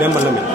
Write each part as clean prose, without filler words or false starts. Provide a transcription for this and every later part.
Demba Lamine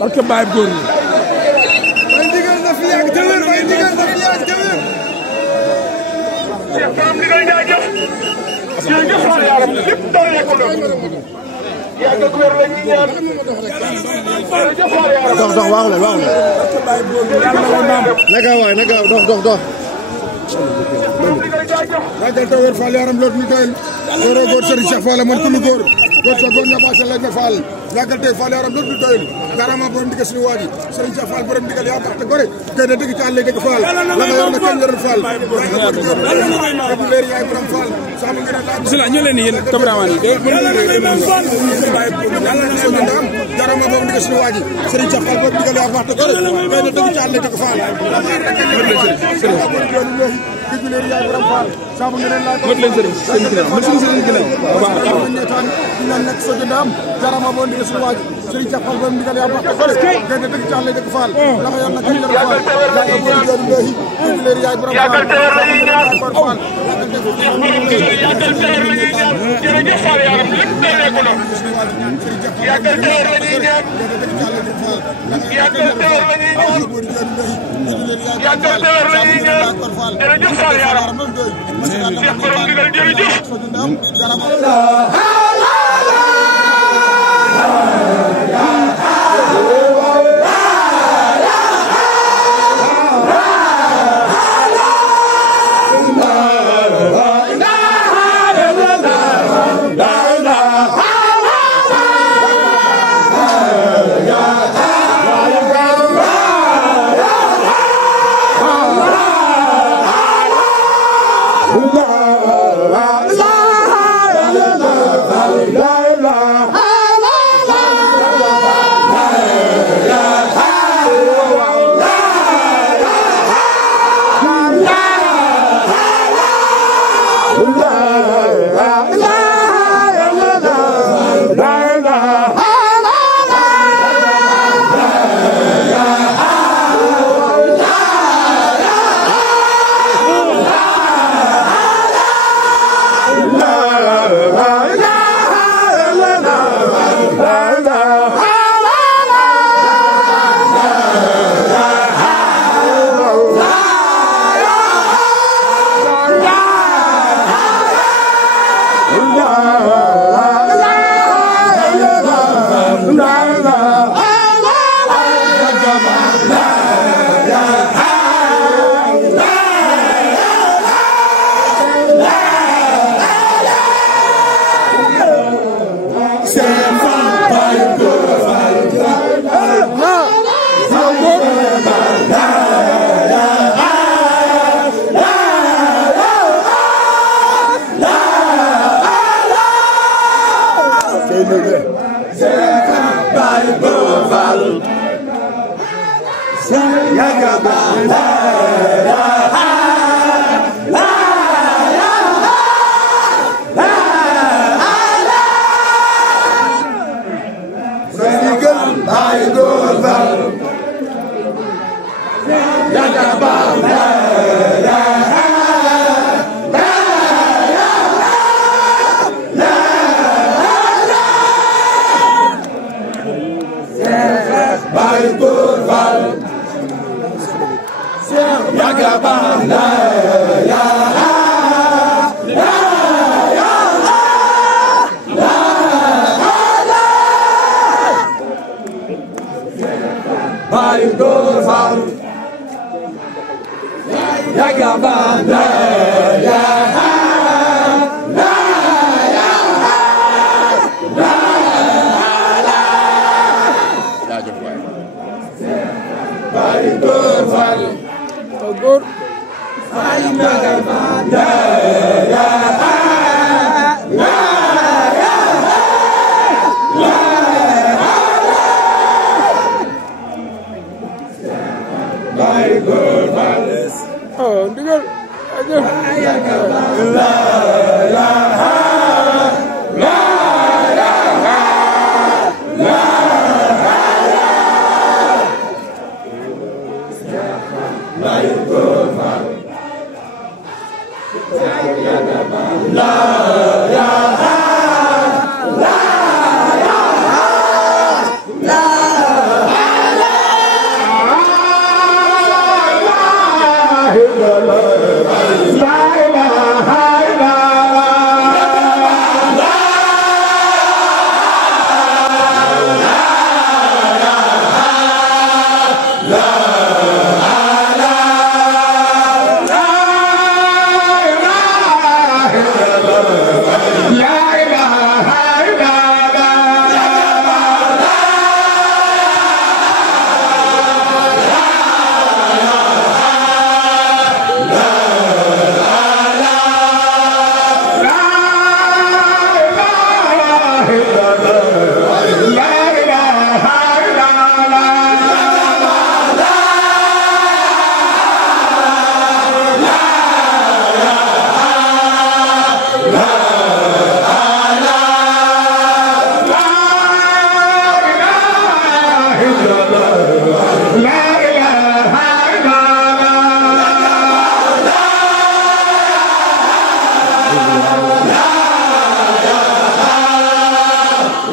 barke baay góor ñi may ndigal na fi yàgg tëwër may ndigal na fi yàgg tëwër Cheikh Borom ndigal jaajëf jërëjëf Fall yaaram lépp doole ko doon yàgg ak wér la ñuy ñaan jërëjëf Fall yaaram dox waaw la naka waay naka dox ragal tëwër Fall yaaram loolu ñu doyal góor góor Serigne Cheikh Fall man ku ñu góor sa góor ña baasa lañ ma Fall ragal tey Fall yaaram loolu ñu doyal garama borom ndigal suñu waa ji Serigne Cheikh Fall borom ndigal yaa baax te gore kay da dëgg ci àll dëgg Fall la nga yor na kenn yorul Fall bu leer yaay borom Fall sama ngeen la bismillah ñu leen yéen cameraman yi garama borom ndigal suñu waa ji Serigne Cheikh Fall borom ndigal yaa baax te gore kay da dëgg ci àll dëgg Fall sama ngeen la mot leen Serigne nekk so jëndam jarama bo ndigal suñu waji Serigne Cheikh Fall borom ndigal yaa baax kay da dëgg ci àll dëgg Fall la nga yor na kenn Fall la nga bo ndigal Allahi ndigal yaay borom Fall yàggal teer la ñuy ñaan jërëjëf Fall yaaram lépp day nekk yàggal teewal la ñuy ñaan yàggal teewal la ñuy ñaan yàggal teewal la ñuy ñaan jërëjëf Fall Yaram Cheikh borom ndigal jërëjëf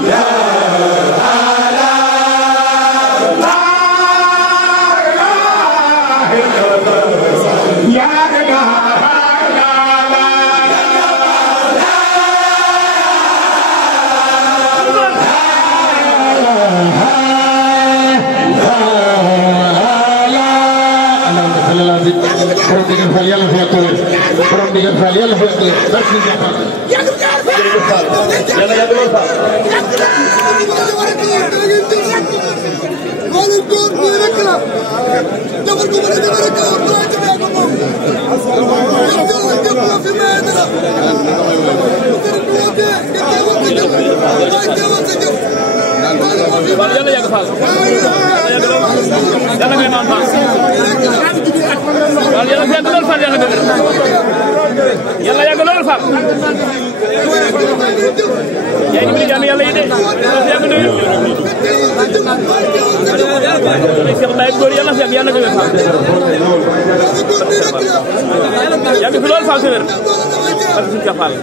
Yeah. ndigal Fall yàlla fa yàgg barke Sëriñ Fall yàlla yàgg lool Fall wala góor bu rek la defal ko rek rek la wala jabe ko moom yàlla def la fi may dara Fall yàlla yàgg Fall yàlla ngay maam Fall Fall yàlla yàgg lool Fall yàlla ngay yàlla yàgg lool Fall yaa ngi jàmm yàlla yi de yàgg na Cheikh Baye góor yàlla fi yàlla ngay Fall yàgg fi lool Fall sa wér parce que Fall